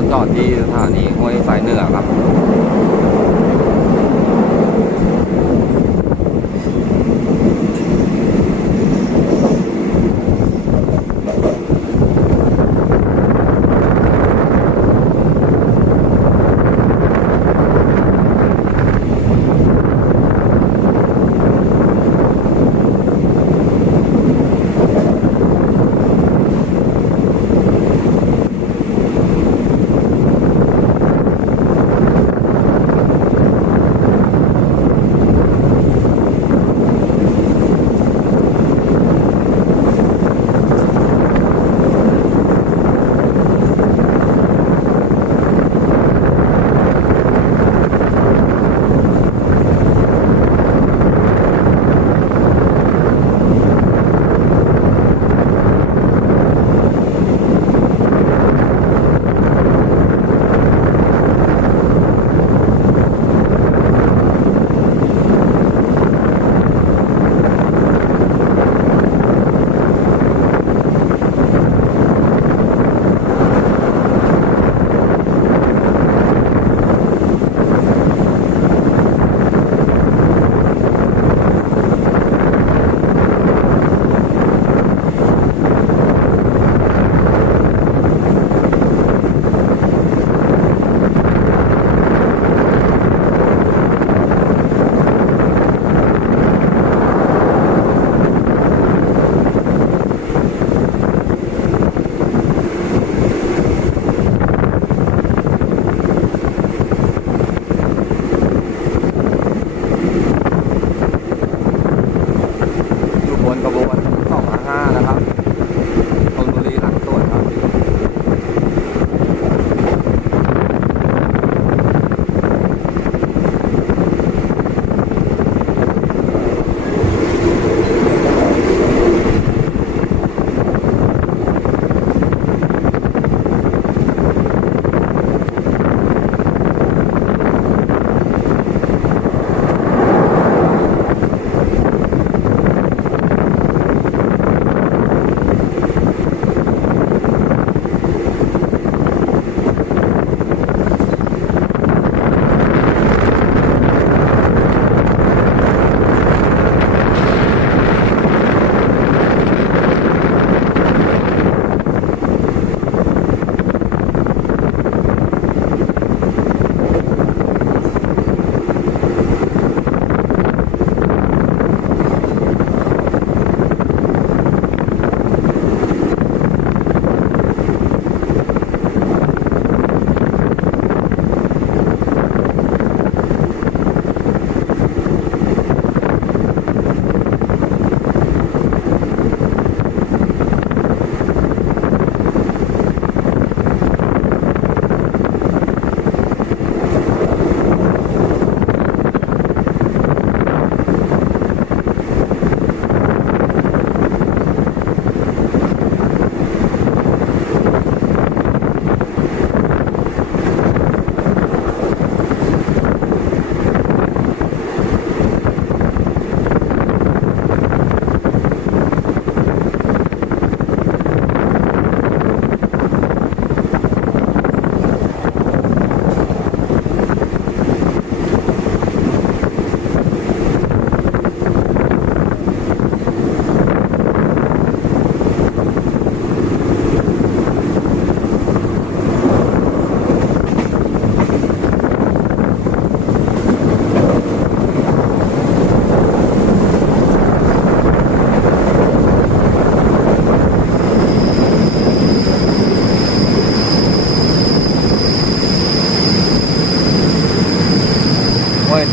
าจอดที่สถานีห้วยสายเหนือครับ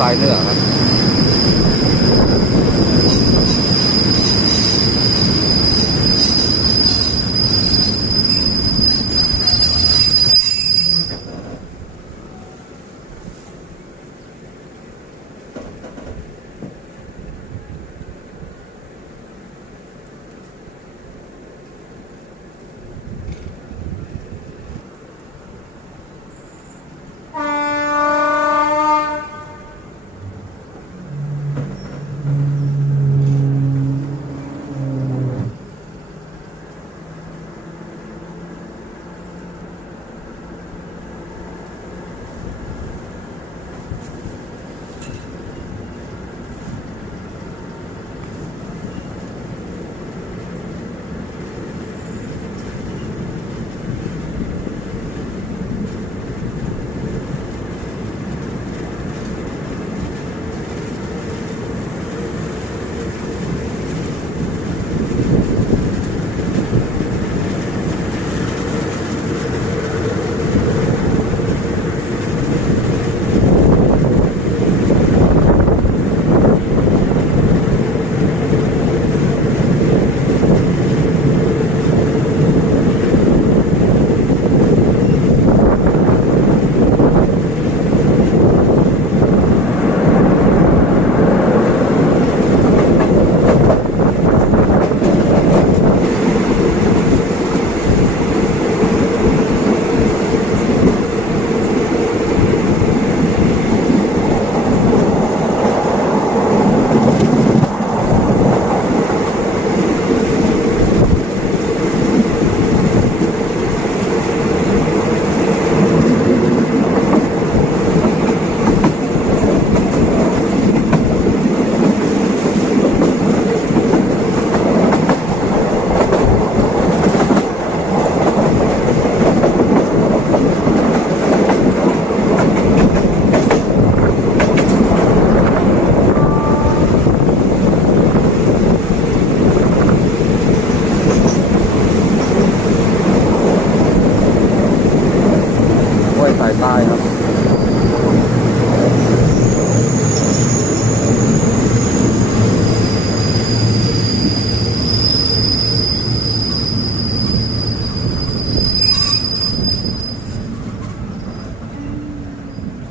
ห้วย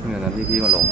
เมื่อนั้นพี่พี่มาลง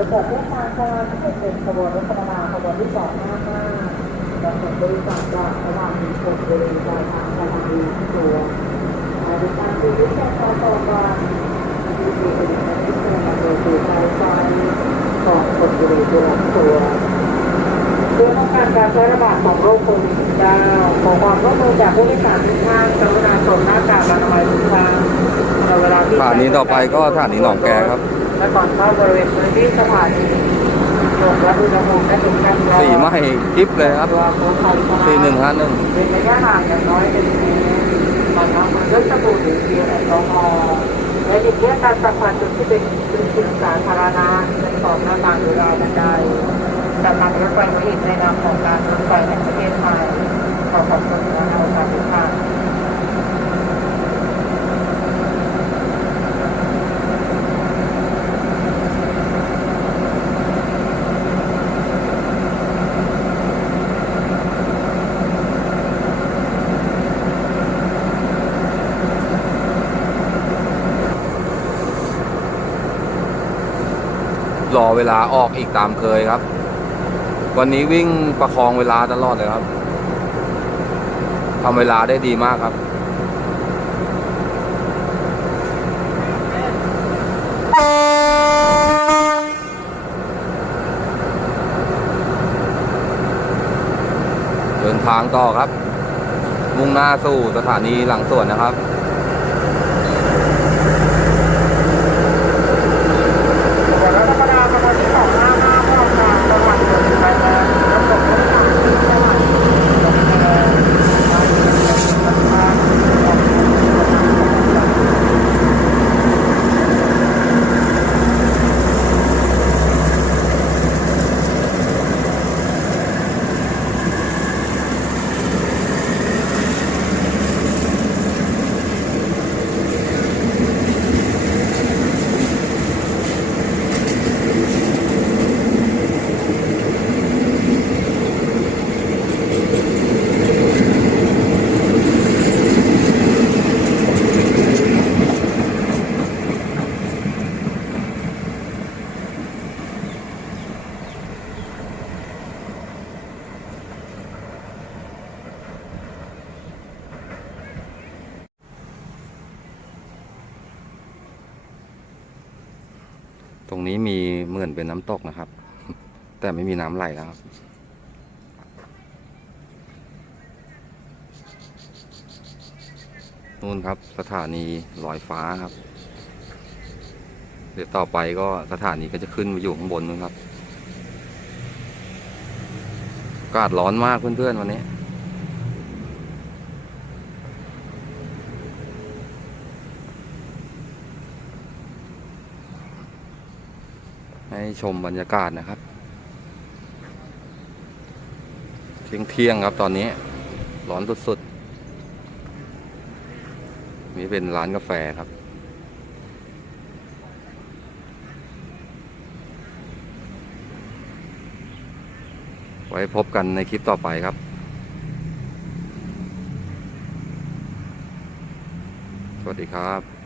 ขบวนรถจอดเทียทางค่ะที่เป็นขบวนรถธรรมดาขบวนที่สองห้าห้าและผลบริษัทจากระหว่างมีชมบริเวณปลายทางสถานีที่ตัวบริการคือวิทยาการต่อมาที่เป็นที่เป็นโดยสื่อสายไฟของคนบริเวณตัวเพื่อป้องกันการแพร่ระบาดของโรคโควิด -19 ขอความร่วมมือจากผู้บริการทุกท่านกรุณาสวมหน้ากากอนามัยทุกครั้งในเวลาที่สถานีต่อไปก็สถานีหนองแกครับ และก่อนเข้าบริเวณพื้นที่สถานีตรวจวัดอุณหภูมิและถึงการรอสีไหม้คลิปเลยครับตัวโค้ดไทยชนะสี่หนึ่งห้าหนึ่งเป็นระยะห่างอย่างน้อยเป็นเมตรมันทำมันด้วยสบู่หรือเจลแอลกอฮอล์และหลีกเลี่ยงการสัมผัสจุดที่เป็นจุดสื่อสาธารณะเป็นของหน้าต่างหรือราวบันไดจากทางรถไฟหัวหินในนามของการรถไฟแห่งประเทศไทยขอขอบคุณและโอกาสทุกท่าน เวลาออกอีกตามเคยครับ วันนี้วิ่งประคองเวลาตลอดเลยครับทำเวลาได้ดีมากครับเดินทางต่อครับ มุ่งหน้าสู่สถานีหลังสวนนะครับขบวนรถธรรมดาขบวนที่สองห้าห้าเข้าทางจังหวัดสุรินทร์ไปแล้วรถส่งผู้โดยสารที่จังหวัดสุรินทร์ไปแล้ว ตรงนี้มีเหมือนเป็นน้ำตกนะครับ แต่ไม่มีน้ำไหลแล้วครับนู่นครับสถานีลอยฟ้าครับ เดี๋ยวต่อไปก็สถานีก็จะขึ้นไปอยู่ข้างบนนู้นครับอากาศร้อนมากเพื่อนๆวันนี้ ให้ชมบรรยากาศนะครับ เที่ยงเที่ยงครับตอนนี้ ร้อนสุดๆ นี่เป็นร้านกาแฟครับ ไว้พบกันในคลิปต่อไปครับสวัสดีครับ